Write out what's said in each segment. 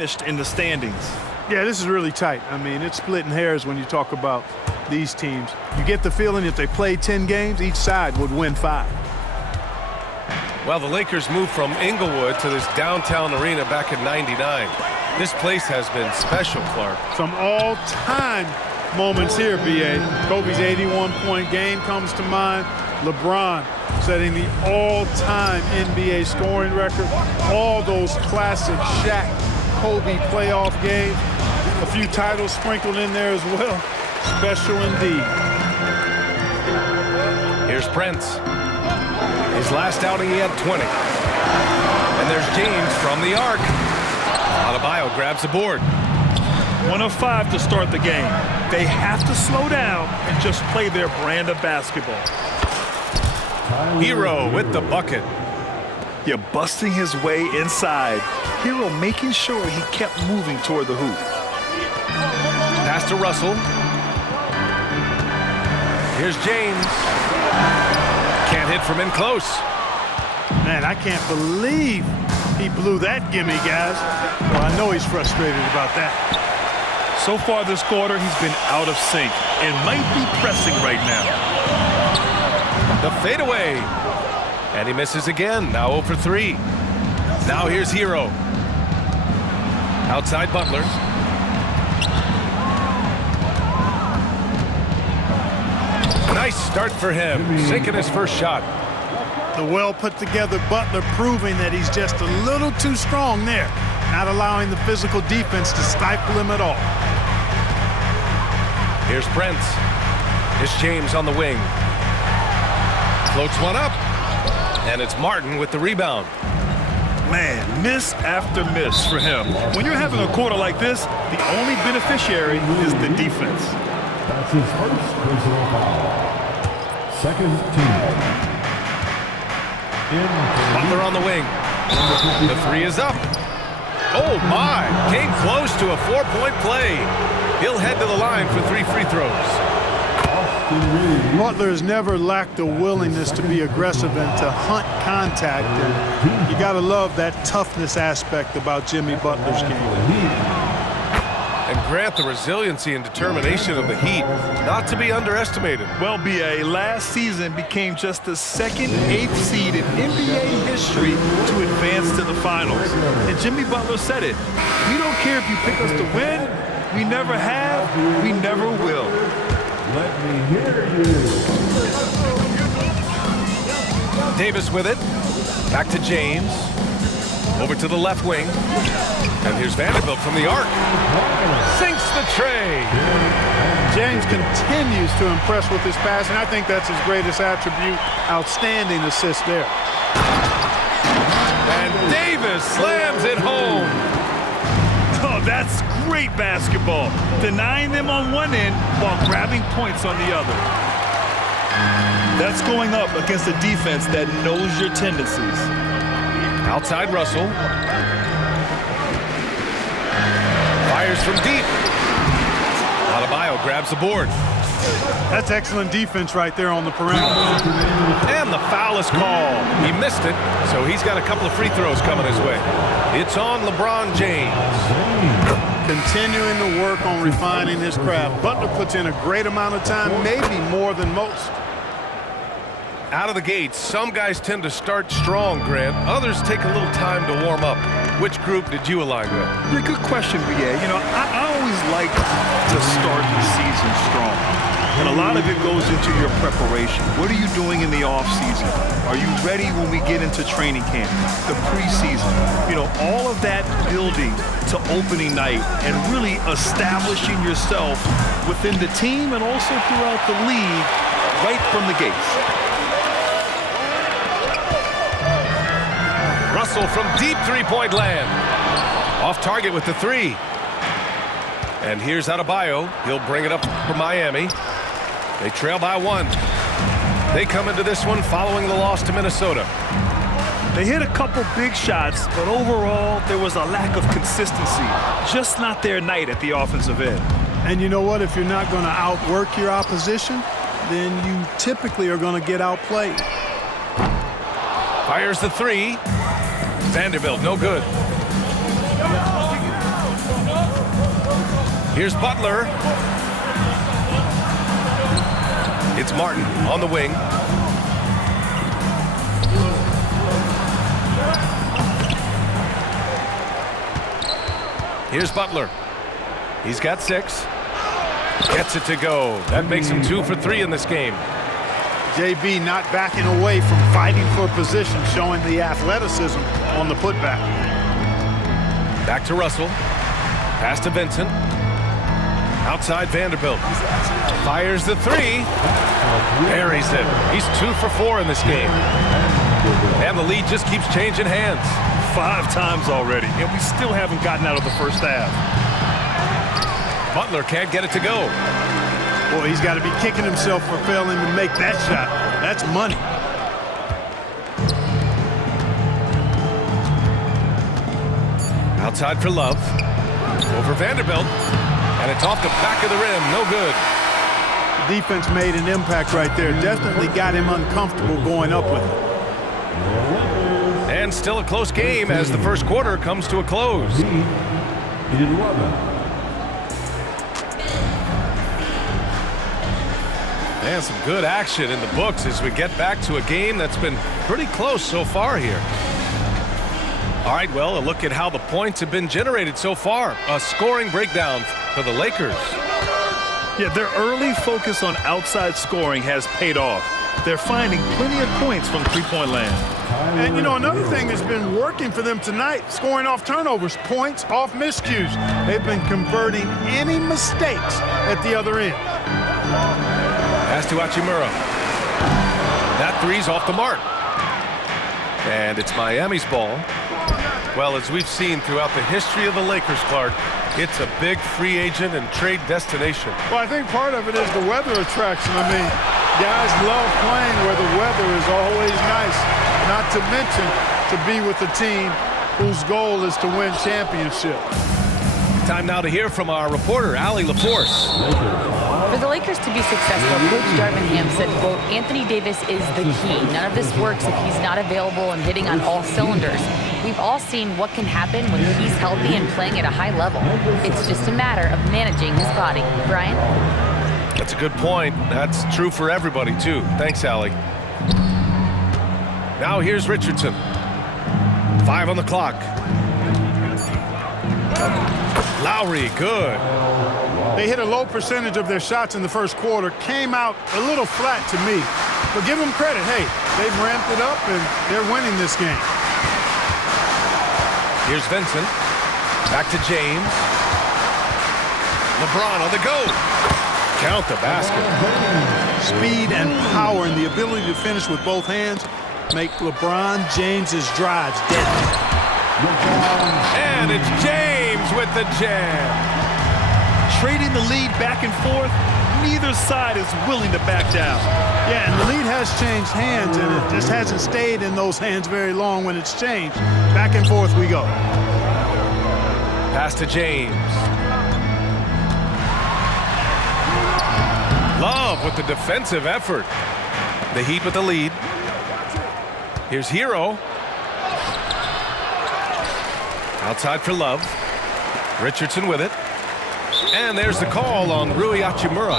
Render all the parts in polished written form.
in the standings. Yeah, this is really tight. I mean, it's splitting hairs when you talk about these teams. You get the feeling if they played 10 games, each side would win 5. Well, the Lakers moved from Inglewood to this downtown arena back in '99. This place has been special, Clark. Some all-time moments here, B.A. Kobe's 81-point game comes to mind. LeBron setting the all-time NBA scoring record. All those classic Shaq, Kobe playoff games. A few titles sprinkled in there as well. Special indeed. Here's Prince. His last outing, he had 20. And there's James from the arc. Adebayo grabs the board. 1 of 5 to start the game. They have to slow down and just play their brand of basketball. Hero with the bucket. You're busting his way inside. Hero making sure he kept moving toward the hoop. Pass to Russell. Here's James. Can't hit from in close. Man, I can't believe he blew that gimme, guys. Well, I know he's frustrated about that. So far this quarter, he's been out of sync and might be pressing right now. The fadeaway. And he misses again. Now 0 for 3. Now here's Hero. Outside Butler. Nice start for him. Sinking his first shot. The well-put-together Butler proving that he's just a little too strong there, not allowing the physical defense to stifle him at all. Here's Prince. It's James on the wing. Floats one up. And it's Martin with the rebound. Man, miss after miss for him. When you're having a quarter like this, the only beneficiary is the defense. That's his first personal foul. Second team. Butler on the wing. The 3 is up. Oh, my. Came close to a 4-point play. He'll head to the line for 3 free throws. Butler has never lacked the willingness to be aggressive and to hunt contact. And you got to love that toughness aspect about Jimmy Butler's game. And Grant, the resiliency and determination of the Heat, not to be underestimated. Well, B.A., last season became just the second 8th seed in NBA history to advance to the finals. And Jimmy Butler said it. We don't care if you pick us to win. We never have. We never will. Let me hear you. Davis with it. Back to James. Over to the left wing. And here's Vanderbilt from the arc. Sinks the tray. James continues to impress with his passing. I think that's his greatest attribute. Outstanding assist there. And Davis slams it home. Oh, that's great basketball. Denying them on one end while grabbing points on the other. That's going up against a defense that knows your tendencies. Outside Russell. Fires from deep. Adebayo grabs the board. That's excellent defense right there on the perimeter. And the foul is called. He missed it, so he's got a couple of free throws coming his way. It's on LeBron James. Continuing to work on refining his craft. Butler puts in a great amount of time, maybe more than most. Out of the gates, some guys tend to start strong, Grant. Others take a little time to warm up. Which group did you align with? Yeah, good question, B.A. You know, I always like to start the season strong. And a lot of it goes into your preparation. What are you doing in the off-season? Are you ready when we get into training camp, the preseason? You know, all of that building to opening night and really establishing yourself within the team and also throughout the league right from the gates. Russell from deep three-point land. Off target with the 3. And here's Adebayo. He'll bring it up for Miami. They trail by 1. They come into this one following the loss to Minnesota. They hit a couple big shots, but overall, there was a lack of consistency. Just not their night at the offensive end. And you know what? If you're not going to outwork your opposition, then you typically are going to get outplayed. Fires the 3. Vanderbilt, no good. Here's Butler. It's Martin on the wing. Here's Butler. He's got 6. Gets it to go. That makes him 2 for 3 in this game. JB not backing away from fighting for position, showing the athleticism on the putback. Back to Russell. Pass to Vincent. Outside Vanderbilt. Fires the 3. Buries it. He's 2 for 4 in this game. And the lead just keeps changing hands. 5 times already, and we still haven't gotten out of the first half. Butler can't get it to go. Boy, he's got to be kicking himself for failing to make that shot. That's money. Outside for Love. Over Vanderbilt. And it's off the back of the rim. No good. The defense made an impact right there. Definitely got him uncomfortable going up with it. And still a close game as the first quarter comes to a close. 11. And some good action in the books as we get back to a game that's been pretty close so far here. All right, well, a look at how the points have been generated so far. A scoring breakdown for the Lakers. Yeah, their early focus on outside scoring has paid off. They're finding plenty of points from three-point land. And, you know, another thing that's been working for them tonight, scoring off turnovers, points off miscues. They've been converting any mistakes at the other end. Pass to Hachimura. That 3's off the mark. And it's Miami's ball. Well, as we've seen throughout the history of the Lakers, Clark, it's a big free agent and trade destination. Well, I think part of it is the weather attraction. I mean, guys love playing where the weather is always nice, not to mention to be with a team whose goal is to win championship. Time now to hear from our reporter, Allie LaForce. For the Lakers to be successful, Coach Darvin Ham said, quote, Anthony Davis is the key. None of this works if he's not available and hitting on all cylinders. We've all seen what can happen when he's healthy and playing at a high level. It's just a matter of managing his body. Brian? That's a good point. That's true for everybody, too. Thanks, Allie. Now here's Richardson. 5 on the clock. Lowry, good. They hit a low percentage of their shots in the first quarter, came out a little flat to me. But give them credit. Hey, they've ramped it up and they're winning this game. Here's Vincent. Back to James. LeBron on the go. Count the basket. Speed and power and the ability to finish with both hands make LeBron James's drives deadly. And it's James with the jam. Trading the lead back and forth, neither side is willing to back down. Yeah, and the lead has changed hands, and it just hasn't stayed in those hands very long when it's changed. Back and forth we go. Pass to James. Love with the defensive effort. The Heat with the lead. Here's Hero. Outside for Love. Richardson with it. And there's the call on Rui Hachimura.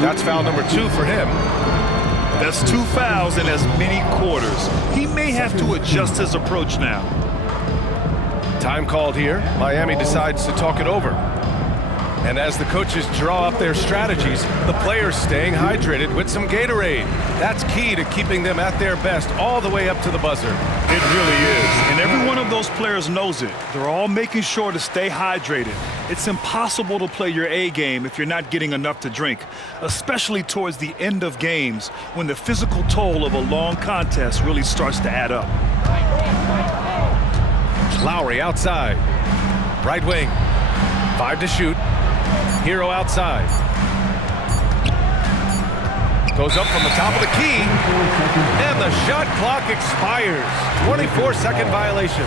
That's foul number 2 for him. That's 2 fouls in as many quarters. He may have to adjust his approach now. Time called here. Miami decides to talk it over. And as the coaches draw up their strategies, the players staying hydrated with some Gatorade. That's key to keeping them at their best all the way up to the buzzer. It really is. And every one of those players knows it. They're all making sure to stay hydrated. It's impossible to play your A game if you're not getting enough to drink, especially towards the end of games when the physical toll of a long contest really starts to add up. Lowry outside. Right wing. 5 to shoot. Hero outside. Goes up from the top of the key. And the shot clock expires. 24-second violation.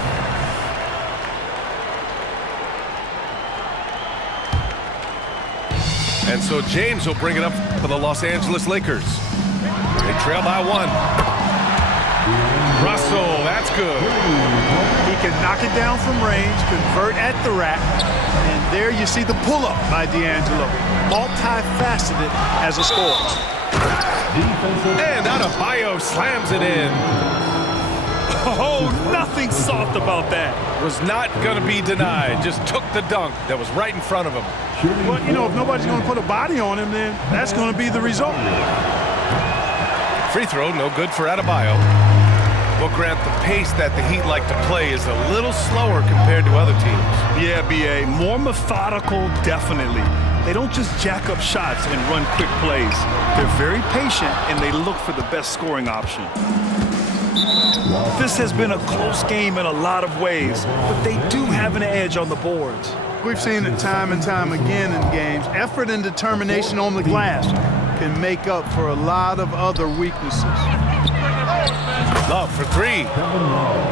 And so James will bring it up for the Los Angeles Lakers. They trail by 1. Russell, that's good. He can knock it down from range, convert at the rack. And there you see the pull-up by D'Angelo. Multifaceted as a scorer. And Adebayo slams it in. Oh, nothing soft about that. Was not going to be denied. Just took the dunk that was right in front of him. Well, you know, if nobody's going to put a body on him, then that's going to be the result. Free throw, no good for Adebayo. Well, Grant, the pace that the Heat like to play is a little slower compared to other teams. Yeah, B.A., more methodical, definitely. They don't just jack up shots and run quick plays. They're very patient, and they look for the best scoring option. This has been a close game in a lot of ways, but they do have an edge on the boards. We've seen it time and time again in games. Effort and determination on the glass can make up for a lot of other weaknesses. Love for three.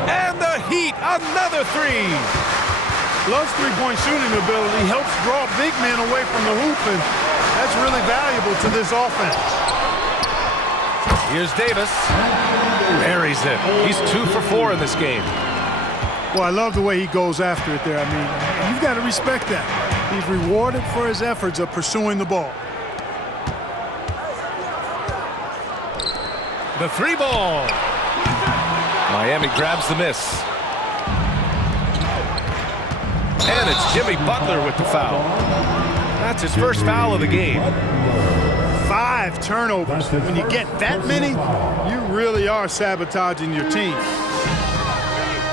And the Heat, another three. Love's three-point shooting ability helps draw big men away from the hoop, and that's really valuable to this offense. Here's Davis. Buries it. He's 2 for 4 in this game. Well, I love the way he goes after it there. I mean, you've got to respect that. He's rewarded for his efforts of pursuing the ball. The three ball. Miami grabs the miss. And it's Jimmy Butler with the foul. That's his first foul of the game. 5 turnovers. When you get that many, you really are sabotaging your team.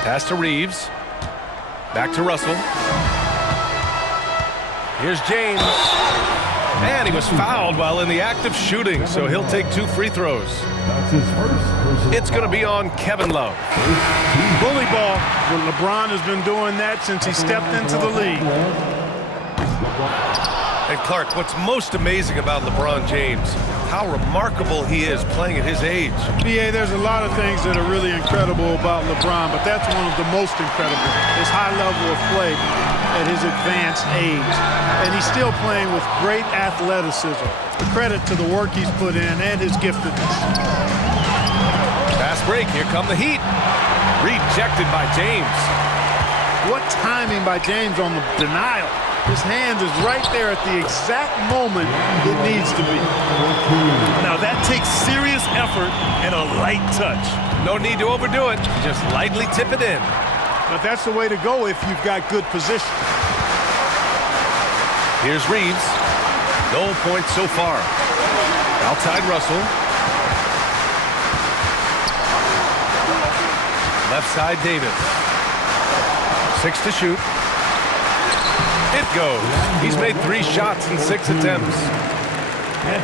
Pass to Reeves. Back to Russell. Here's James. And he was fouled while in the act of shooting, so he'll take 2 free throws. That's his first. It's going to be on Kevin Love. Bully ball. Well, LeBron has been doing that since he stepped into the league. And Clark, what's most amazing about LeBron James, how remarkable he is playing at his age. BA, there's a lot of things that are really incredible about LeBron, but that's one of the most incredible. His high level of play at his advanced age. And he's still playing with great athleticism. A credit to the work he's put in and his giftedness. Fast break, here come the Heat. Rejected by James. What timing by James on the denial. His hand is right there at the exact moment it needs to be. Now that takes serious effort and a light touch. No need to overdo it. Just lightly tip it in. But that's the way to go if you've got good position. Here's Reeves. No points so far. Outside Russell. Left side Davis. 6 to shoot. It goes. He's made 3 shots in 6 attempts.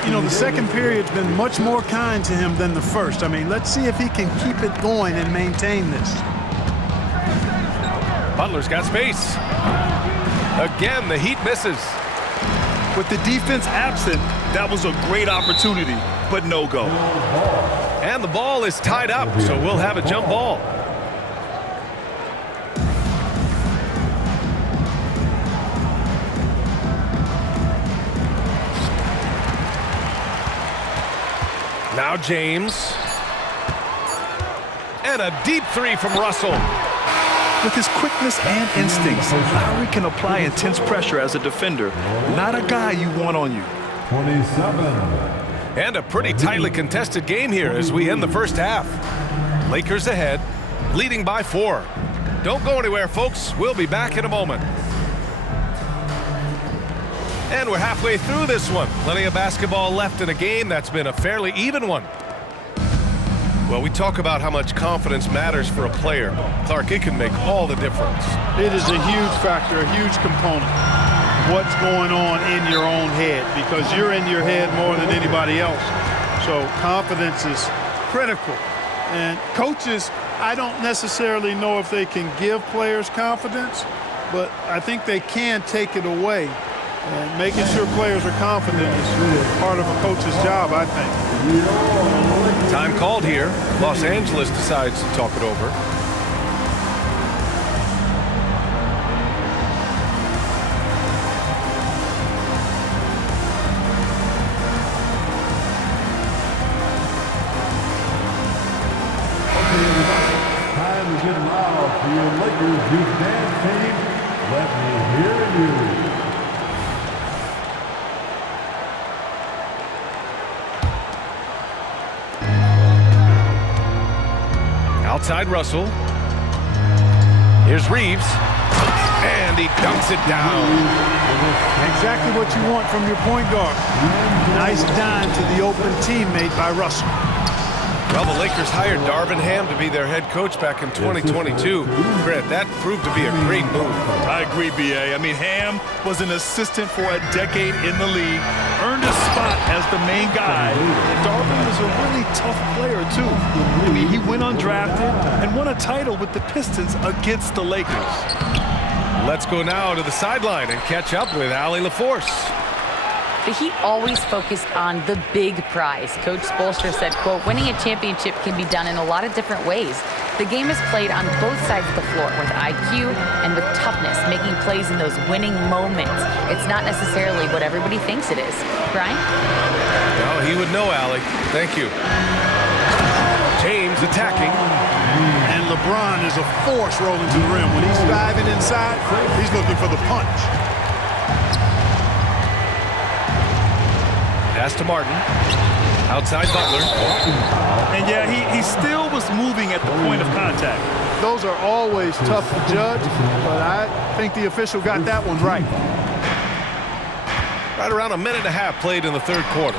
You know, the second period's been much more kind to him than the first. I mean, let's see if he can keep it going and maintain this. Butler's got space. Again, the Heat misses. With the defense absent, that was a great opportunity, but no go. And the ball is tied up, so we'll have a jump ball. Now James. And a deep 3 from Russell. With his quickness and instincts, Lowry can apply intense pressure as a defender. Not a guy you want on you. 27. And a pretty tightly contested game here as we end the first half. Lakers ahead, leading by 4. Don't go anywhere, folks. We'll be back in a moment. And we're halfway through this one. Plenty of basketball left in a game that's been a fairly even one. Well, we talk about how much confidence matters for a player. Clark, it can make all the difference. It is a huge factor, a huge component. What's going on in your own head, because you're in your head more than anybody else. So confidence is critical. And coaches, I don't necessarily know if they can give players confidence, but I think they can take it away. And making sure players are confident is part of a coach's job, I think. Time called here. Los Angeles decides to talk it over. Okay, everybody, time to get loud for your Lakers youth dance team. Let me hear Outside Russell. Here's Reeves. And he dunks it down. Exactly what you want from your point guard. Nice dime to the open teammate by Russell. Well, the Lakers hired Darvin Ham to be their head coach back in 2022. Grant, that proved to be a great move. I agree, B.A. I mean, Ham was an assistant for a decade in the league, earned a spot as the main guy. And Darvin was a really tough player, too. I mean, he went undrafted and won a title with the Pistons against the Lakers. Let's go now to the sideline and catch up with Allie LaForce. The Heat always focused on the big prize. Coach Spoelstra said, quote, winning a championship can be done in a lot of different ways. The game is played on both sides of the floor with IQ and with toughness, making plays in those winning moments. It's not necessarily what everybody thinks it is. Brian? Well, he would know, Allie. Thank you. James attacking. And LeBron is a force rolling to the rim. When he's diving inside, he's looking for the punch. Pass to Martin. Outside Butler. And yeah, he still was moving at the point of contact. Those are always tough to judge, but I think the official got that one right. Right around a minute and a half played in the third quarter.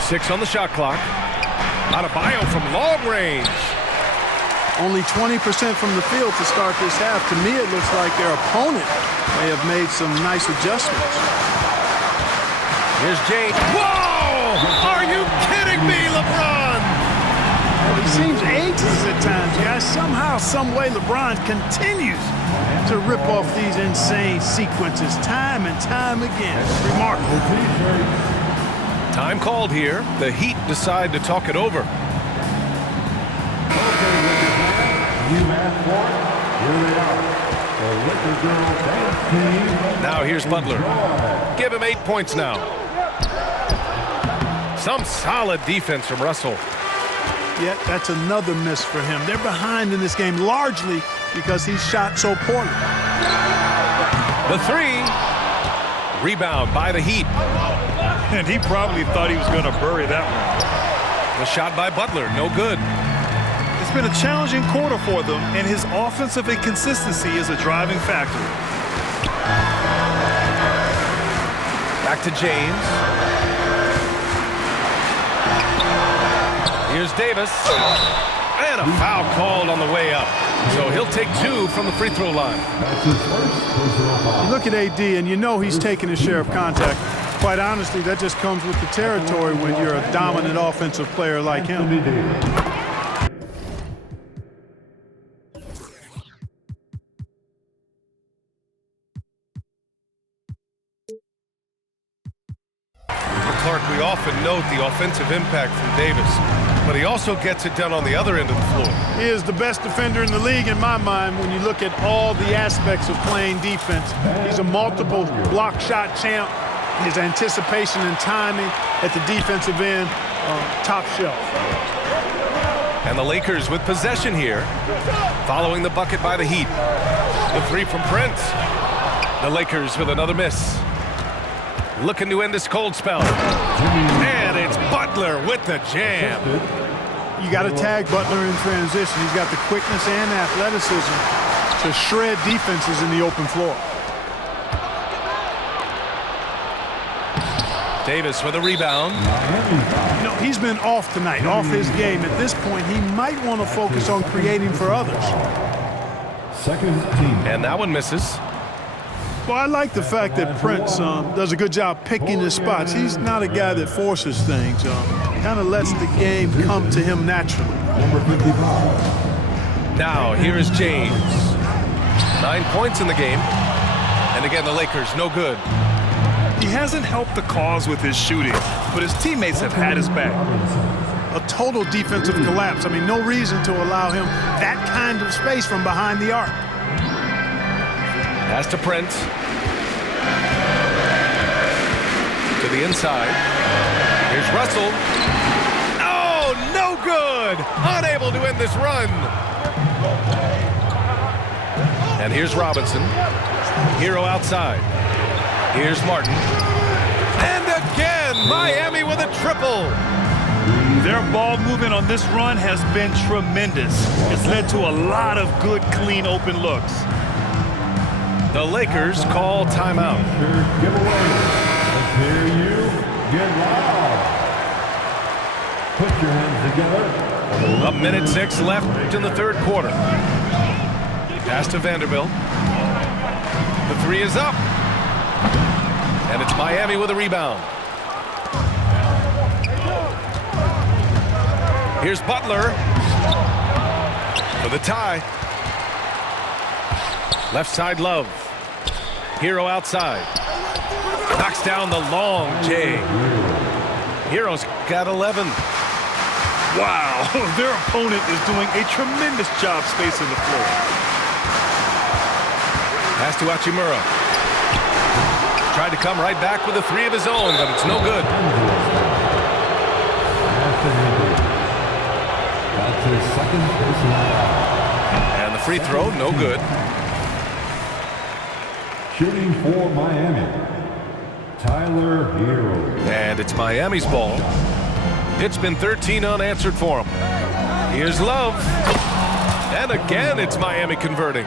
6 on the shot clock. Adebayo from long range. Only 20% from the field to start this half. To me, it looks like their opponent may have made some nice adjustments. Here's James. Whoa! Are you kidding me, LeBron? Well, he seems ageless at times, guys. Somehow, some way, LeBron continues to rip off these insane sequences time and time again. It's remarkable. Time called here. The Heat decide to talk it over. Now here's Butler. Give him 8 points now. Some solid defense from Russell. Yet that's another miss for him. They're behind in this game largely because he shot so poorly. The 3. Rebound by the Heat. And he probably thought he was going to bury that one. The shot by Butler, no good. It's been a challenging quarter for them, and his offensive inconsistency is a driving factor. Back to James. Here's Davis. And a foul called on the way up. So he'll take 2 from the free throw line. You look at AD, and you know he's taking his share of contact. Quite honestly, that just comes with the territory when you're a dominant offensive player like him. Clark, we often note the offensive impact from Davis, but he also gets it done on the other end of the floor. He is the best defender in the league in my mind when you look at all the aspects of playing defense. He's a multiple block shot champ. His anticipation and timing at the defensive end, top shelf. And the Lakers with possession here, following the bucket by the Heat. The 3 from Prince. The Lakers with another miss. Looking to end this cold spell. And it's Butler with the jam. You got to tag Butler in transition. He's got the quickness and athleticism to shred defenses in the open floor. Davis with a rebound. You know, he's been off tonight, off his game. At this point, he might want to focus on creating for others. Second team. And that one misses. Well, I like the fact that Prince does a good job picking his spots. He's not a guy that forces things. Kind of lets the game come to him naturally. Number 55. Now, here is James. 9 points in the game. And again, the Lakers, no good. He hasn't helped the cause with his shooting, but his teammates have had his back. A total defensive collapse. I mean, no reason to allow him that kind of space from behind the arc. Pass to Prince. To the inside. Here's Russell. Oh, no good! Unable to end this run. And here's Robinson. Hero outside. Here's Martin. And again, Miami with a triple. Their ball movement on this run has been tremendous. It's led to a lot of good, clean, open looks. The Lakers call timeout. Giveaway. Let's hear you get loud. Put your hands together. A minute 6 left in the third quarter. Pass to Vanderbilt. The three is up. And it's Miami with a rebound. Here's Butler for the tie. Left side, Love. Hero outside. Knocks down the long J. Hero's got 11. Wow, their opponent is doing a tremendous job spacing the floor. Pass to Hachimura. Tried to come right back with a three of his own, but it's no good. That's his second personal foul. And the free throw, no good. Shooting for Miami, Tyler Hero. And it's Miami's ball. It's been 13 unanswered for him. Here's Love. And again, it's Miami converting.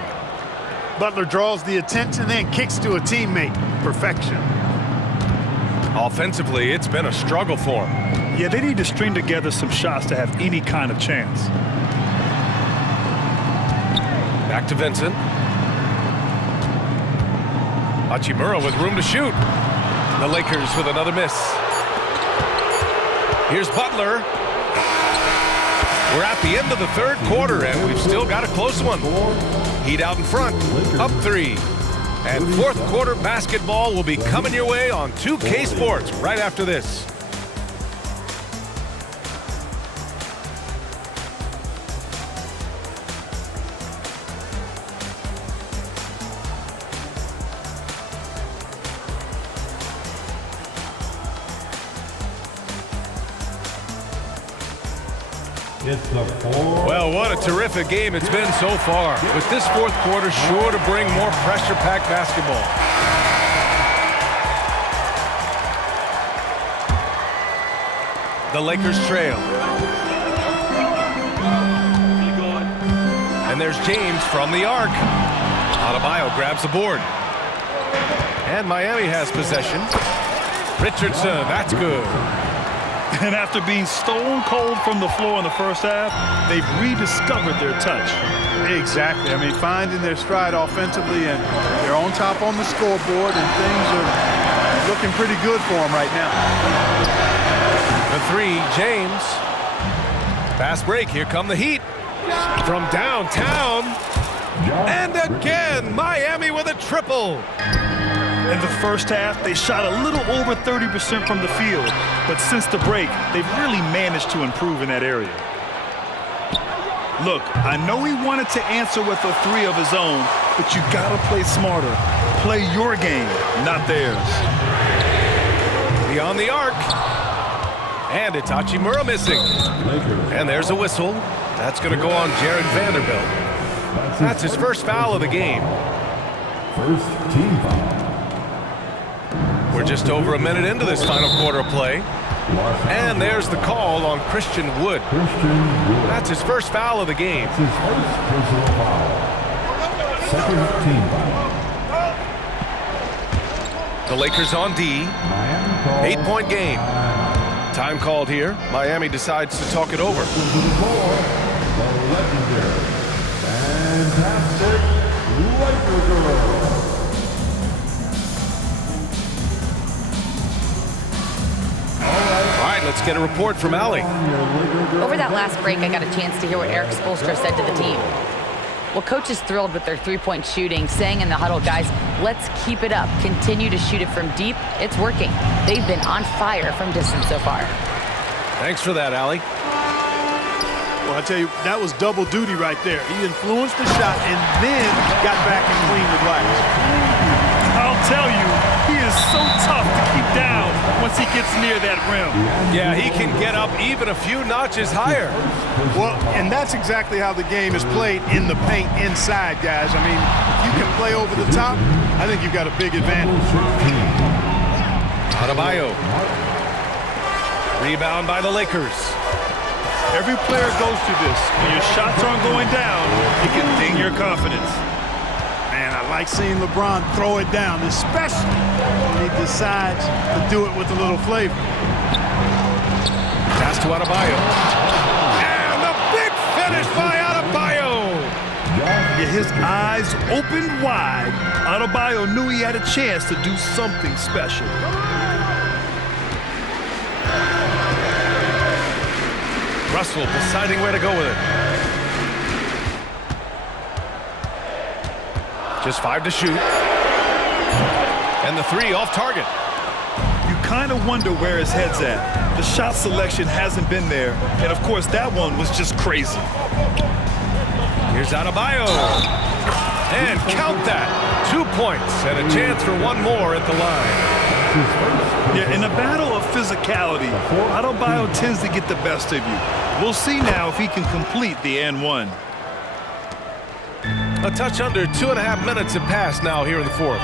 Butler draws the attention and kicks to a teammate. Perfection. Offensively, it's been a struggle for him. Yeah, they need to string together some shots to have any kind of chance. Back to Vincent. Hachimura with room to shoot. The Lakers with another miss. Here's Butler. We're at the end of the third quarter, and we've still got a close one. Heat out in front, up 3. And fourth quarter basketball will be coming your way on 2K Sports right after this. Well, what a terrific game it's been so far. With this fourth quarter sure to bring more pressure-packed basketball. The Lakers trail. And there's James from the arc. Adebayo grabs the board. And Miami has possession. Richardson, that's good. And after being stone cold from the floor in the first half, they've rediscovered their touch. Exactly. I mean, finding their stride offensively, and they're on top on the scoreboard, and things are looking pretty good for them right now. The three, James. Fast break. Here come the Heat. From downtown. And again, Miami with a triple. In the first half, they shot a little over 30% from the field. But since the break, they've really managed to improve in that area. Look, I know he wanted to answer with a three of his own, but you gotta play smarter. Play your game, not theirs. Beyond the arc. And it's Hachimura missing. And there's a whistle. That's going to go on Jared Vanderbilt. That's his first foul of the game. First team foul. We're just over a minute into this final quarter of play. And there's the call on Christian Wood. That's his first foul of the game. That's his first personal foul. Second team foul. The Lakers on D. 8-point game. Time called here. Miami decides to talk it over. The legendary, fantastic Lakers. All right, let's get a report from Allie. Over that last break, I got a chance to hear what Eric Spoelstra said to the team. Well, coach is thrilled with their three-point shooting, saying in the huddle, guys, let's keep it up. Continue to shoot it from deep. It's working. They've been on fire from distance so far. Thanks for that, Allie. Well, I tell you, that was double duty right there. He influenced the shot and then got back and cleaned the glass. I'll tell you, he is so tough to keep down once he gets near that rim. Yeah, he can get up even a few notches higher. Well, and that's exactly how the game is played in the paint inside, guys. I mean, if you can play over the top, I think you've got a big advantage. Adebayo. Rebound by the Lakers. Every player goes through this. When your shots aren't going down, it can ding your confidence. Man, I like seeing LeBron throw it down, especially when he decides to do it with a little flavor. Pass to Adebayo. And the big finish by Adebayo. Yeah, his eyes opened wide. Adebayo knew he had a chance to do something special. Russell deciding where to go with it. Just 5 to shoot. And the 3 off target. You kind of wonder where his head's at. The shot selection hasn't been there. And, of course, that one was just crazy. Here's Adebayo. And count that. 2 points and a chance for one more at the line. Yeah, in a battle of physicality, Adebayo tends to get the best of you. We'll see now if he can complete the and one. A touch under 2.5 minutes have passed now here in the fourth.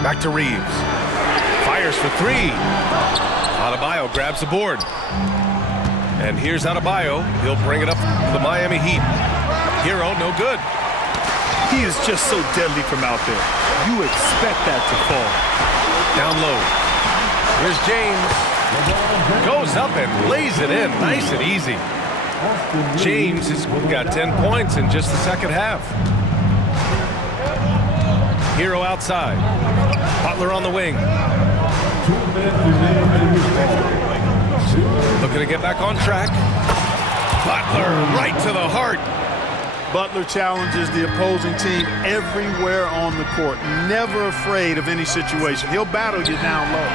Back to Reeves. Fires for 3. Adebayo grabs the board. And here's Adebayo. He'll bring it up to the Miami Heat. Hero, no good. He is just so deadly from out there. You expect that to fall. Down low. Here's James. Goes up and lays it in. Nice and easy. James has got 10 points in just the second half. Hero outside. Butler on the wing. Looking to get back on track. Butler right to the heart. Butler challenges the opposing team everywhere on the court. Never afraid of any situation. He'll battle you down low.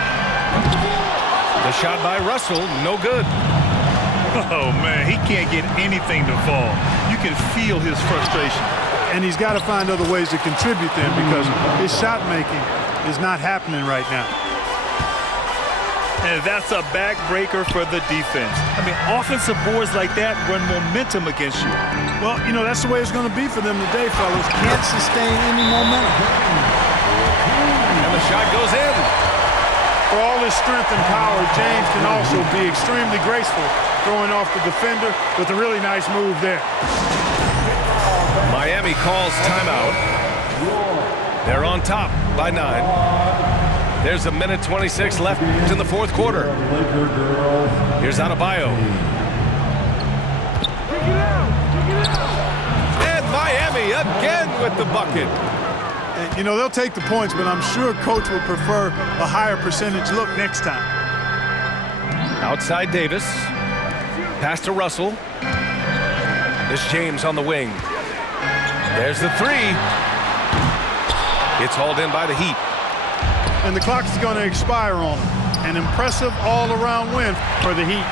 The shot by Russell, no good. Oh, man, he can't get anything to fall. You can feel his frustration. And he's got to find other ways to contribute then because his shot making is not happening right now. And that's a backbreaker for the defense. I mean, offensive boards like that run momentum against you. Well, you know, that's the way it's going to be for them today, fellas. Can't sustain any momentum. And the shot goes in. For all his strength and power, James can also be extremely graceful, throwing off the defender with a really nice move there. Miami calls timeout. They're on top by 9. There's 1:26 left in the fourth quarter. Here's Adebayo. And Miami again with the bucket. And, you know, they'll take the points, but I'm sure Coach would prefer a higher percentage look next time. Outside Davis. Pass to Russell. This James on the wing. There's the 3. It's hauled in by the Heat. And the clock is going to expire on them. An impressive all-around win for the Heat.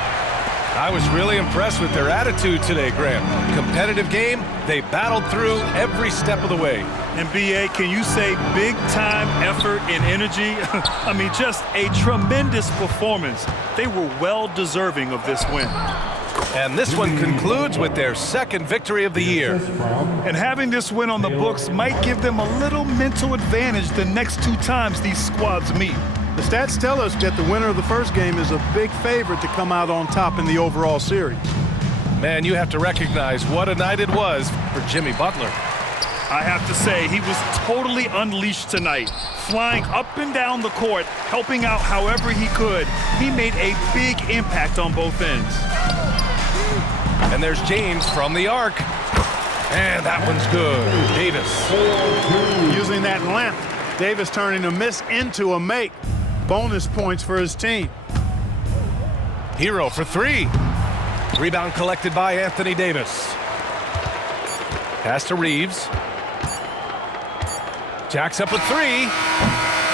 I was really impressed with their attitude today, Graham. Competitive game. They battled through every step of the way. And B.A., can you say big-time effort and energy? I mean, just a tremendous performance. They were well-deserving of this win. And this one concludes with their second victory of the year. And having this win on the books might give them a little mental advantage the next 2 times these squads meet. The stats tell us that the winner of the first game is a big favorite to come out on top in the overall series. Man, you have to recognize what a night it was for Jimmy Butler. I have to say, he was totally unleashed tonight. Flying up and down the court, helping out however he could. He made a big impact on both ends. And there's James from the arc. And that one's good. Davis. Using that length, Davis turning a miss into a make. Bonus points for his team. Hero for 3. Rebound collected by Anthony Davis. Pass to Reeves. Jacks up a 3.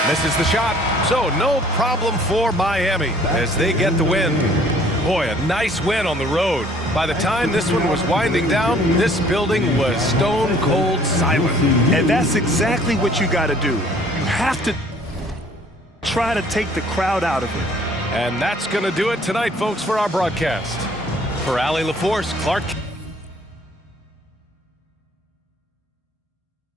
Misses the shot. So no problem for Miami as they get the win. Boy, a nice win on the road. By the time this one was winding down, this building was stone cold silent. And that's exactly what you got to do. You have to try to take the crowd out of it. And that's going to do it tonight, folks, for our broadcast. For Allie LaForce, Clark